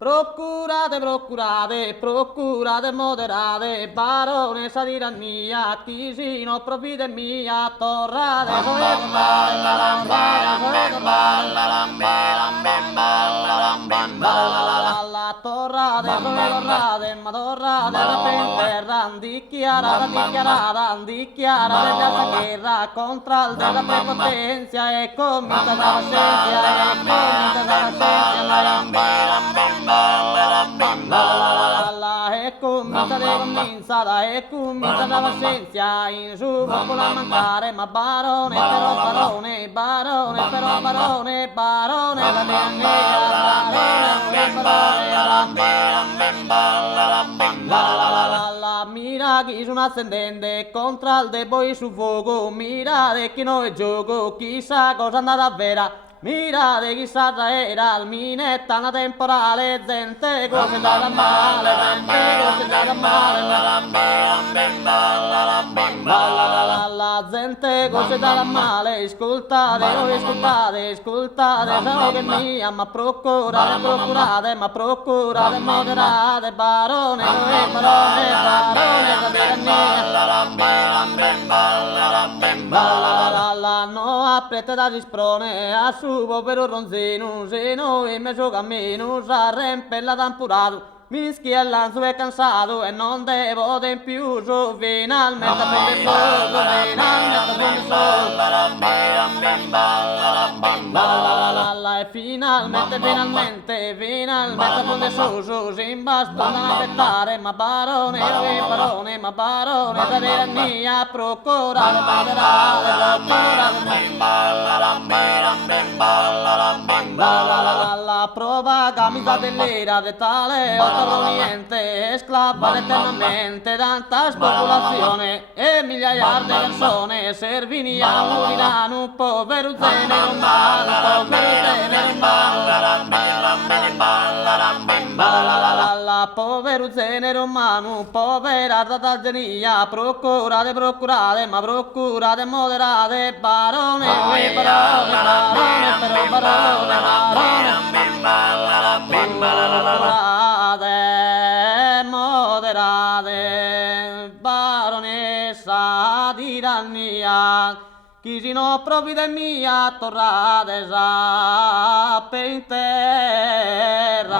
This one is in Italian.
Procurate, procurate, procurate moderate, baronessa di tirannia, chi si non profita è mia, torrate, la torrate, torrate, ma torrate, la dichiarata, dichiarata, della guerra contro il della prepotenzia e comincia la scienza, e comincia la scienza, e comincia la scienza in su poco a mancare ma barone però barone barone però barone barone la la mira chi su un ascendente contra il debole su fuoco mirate chi non è gioco chissà cosa andrà a vera. Mirate chissà era al minetta una temporale, gente cose da male, gente cose da male, la gente cose da male, ascoltate, voi ascoltate, ascoltate, so che mia, ma procurate, procurate, ma procurate, moderate, barone, barone, barone, no aprete da risprone, a subo per un ronzino, se noi me gioca a meno, s'arrempe la tampurato. Mischi al lanzo è cansato e non devo in più, so finalmente prende solo, finalmente prende solo. E finalmente, finalmente, finalmente prende solo, si imbastona a aspettare, ma barone, ma barone, da tirannia, procurate, la prova camisa dell'era de tale niente, esclava eternamente tanta spopolazione e migliaia di persone serviniano Milano, povero zenere umano, povero zenere umano, povero zenere umano, povera tatagenia, procurate, procurate, ma procurate moderate, barone, barone, barone, però barone, moderate, moderate, baronessa di tirannia, chi si non profita è mia, torrate sappe in terra.